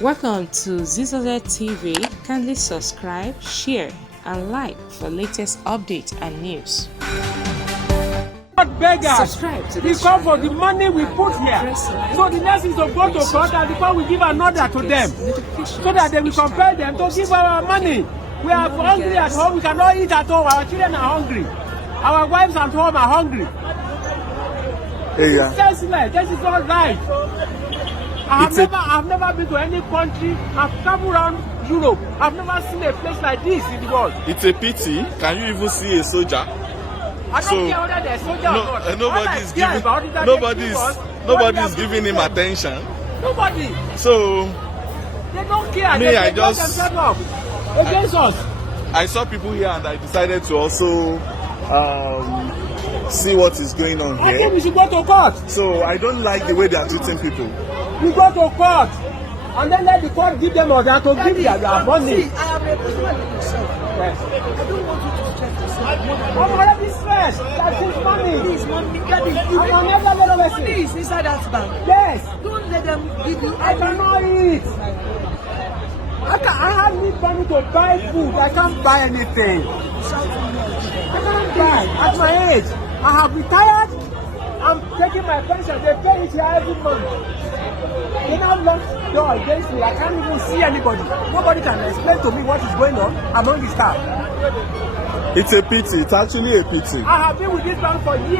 Welcome to Zisodel TV. Kindly subscribe, share, and like for latest updates and news. Not beggars. Subscribe to We this come for channel. the money we put here. So the next is to go to court and before we give another to them. So that they will compel them to give our money. We are hungry at home. We cannot eat at home. Our children are hungry. Our wives at home are hungry. This is not right. I've never been to any country. I've traveled around Europe. I've never seen a place like this in the world. It's a pity. Can you even see a soldier? I don't care whether they're soldier or not. Nobody's giving him attention. Nobody. So They don't care. Me, I just against us. I saw people here and I decided to also see what is going on I think we here. should go to court. So I don't like the way they are treating people. We go to court and then let the court give them order to give their money. See, I am a policeman myself. Yes. I don't want you to stress yourself. I'm already stressed. That's his money. Please, money, Daddy, I'm on every level of money is inside that bank. Yes. Don't let them give you. I cannot eat. I have need money to buy food. I can't buy anything. I can't buy. At my age, I have retired. I'm taking my pension. They pay it here every month. They now lock the door against me. I can't even see anybody. Nobody can explain to me what is going on among the staff. It's a pity. It's actually a pity. I have been with this bank for years.